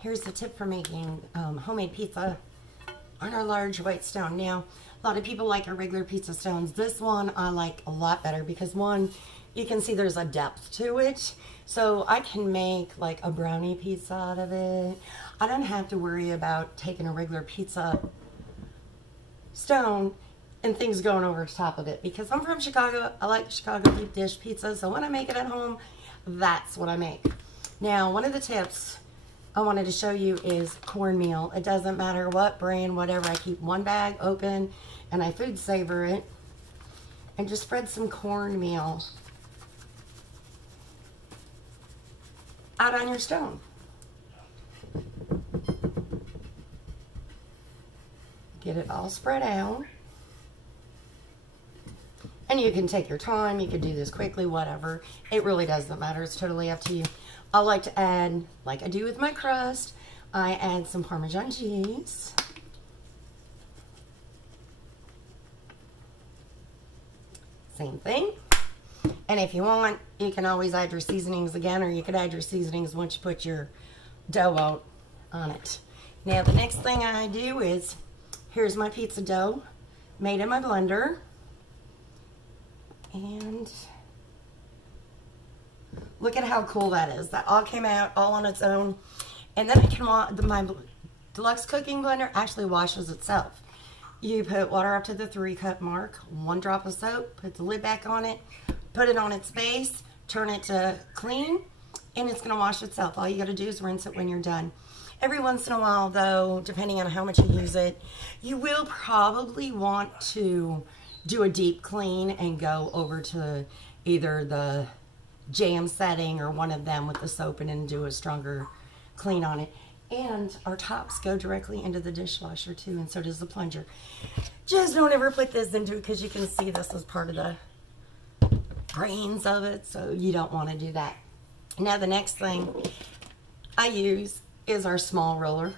here's the tip for making homemade pizza on our large white stone. Now, a lot of people like our regular pizza stones. This one I like a lot better because one, you can see there's a depth to it. So I can make like a brownie pizza out of it. I don't have to worry about taking a regular pizza stone and things going over the top of it, because I'm from Chicago. I like Chicago deep dish pizza, so when I make it at home, that's what I make. Now, one of the tips I wanted to show you is cornmeal. It doesn't matter what brand, whatever. I keep one bag open and I food savor it, and just spread some cornmeal out on your stone. Get it all spread out. And you can take your time, you can do this quickly, whatever. It really doesn't matter, it's totally up to you. I like to add, like I do with my crust, I add some Parmesan cheese. Same thing. And if you want, you can always add your seasonings again, or you could add your seasonings once you put your dough out on it. Now the next thing I do is, here's my pizza dough made in my blender. And look at how cool that is. That all came out all on its own. And then I can my deluxe cooking blender actually washes itself. You put water up to the 3-cup mark, 1 drop of soap, put the lid back on it, put it on its base, turn it to clean, and it's gonna wash itself. All you gotta do is rinse it when you're done. Every once in a while though, depending on how much you use it, you will probably want to do a deep clean and go over to either the jam setting or one of them with the soap in and do a stronger clean on it. And our tops go directly into the dishwasher too, and so does the plunger. Just don't ever put this into it, because you can see this is part of the brains of it, so you don't want to do that. Now the next thing I use is our small roller.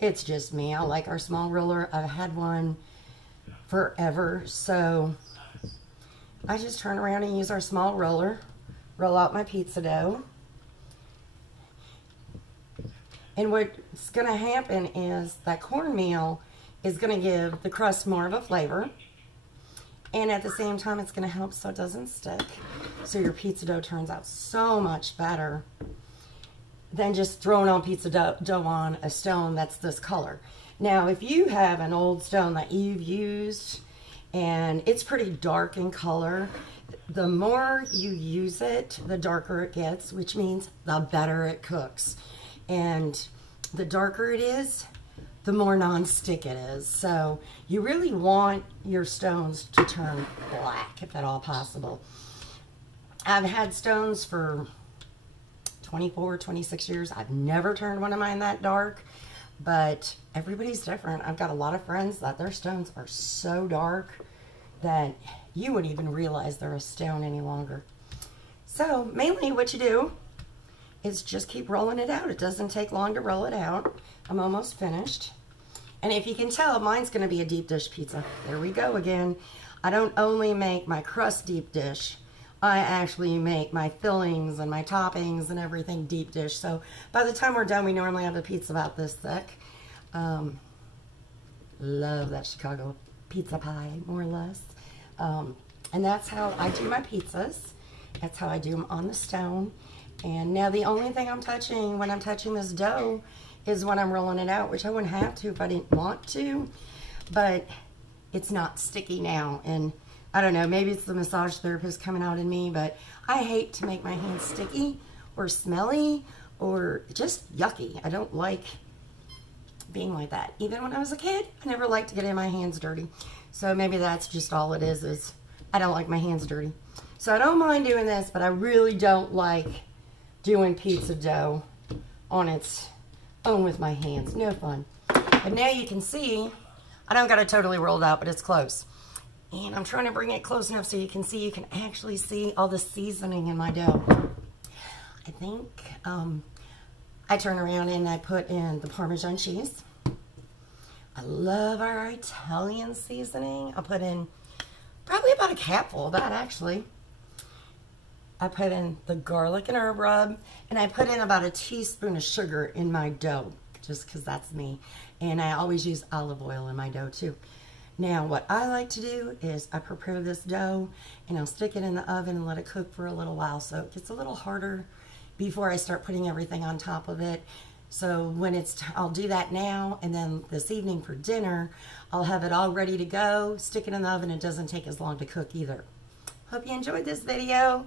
It's just me, I like our small roller. I've had one forever, so I just turn around and use our small roller, roll out my pizza dough. And what's going to happen is that cornmeal is going to give the crust more of a flavor, and at the same time it's going to help so it doesn't stick, so your pizza dough turns out so much better than just throwing on pizza dough on a stone that's this color. Now, if you have an old stone that you've used and it's pretty dark in color, the more you use it, the darker it gets, which means the better it cooks. And the darker it is, the more non-stick it is. So you really want your stones to turn black, if at all possible. I've had stones for 24, 26 years. I've never turned one of mine that dark, but everybody's different. I've got a lot of friends that their stones are so dark that you wouldn't even realize they're a stone any longer. So mainly what you do is just keep rolling it out. It doesn't take long to roll it out. I'm almost finished. And if you can tell, mine's gonna be a deep dish pizza. There we go again. I don't only make my crust deep dish, I actually make my fillings and my toppings and everything deep dish. So by the time we're done, we normally have a pizza about this thick. Love that Chicago pizza pie, more or less. And that's how I do my pizzas. That's how I do them on the stone. And now the only thing I'm touching when I'm touching this dough is when I'm rolling it out, which I wouldn't have to if I didn't want to, but it's not sticky now. And I don't know, maybe it's the massage therapist coming out in me, but I hate to make my hands sticky or smelly or just yucky. I don't like being like that. Even when I was a kid, I never liked to get in my hands dirty. So maybe that's just all it is I don't like my hands dirty. So I don't mind doing this, but I really don't like doing pizza dough on its own with my hands. No fun. But now you can see, I don't got it totally rolled out, but it's close. And I'm trying to bring it close enough so you can see, you can actually see all the seasoning in my dough. I think I turn around and I put in the Parmesan cheese. I love our Italian seasoning. I'll put in probably about a capful of that actually. I put in the garlic and herb rub, and I put in about a teaspoon of sugar in my dough, just because that's me. And I always use olive oil in my dough too. Now, what I like to do is I prepare this dough, and I'll stick it in the oven and let it cook for a little while, so it gets a little harder before I start putting everything on top of it. So when I'll do that now, and then this evening for dinner, I'll have it all ready to go, stick it in the oven. It doesn't take as long to cook either. Hope you enjoyed this video.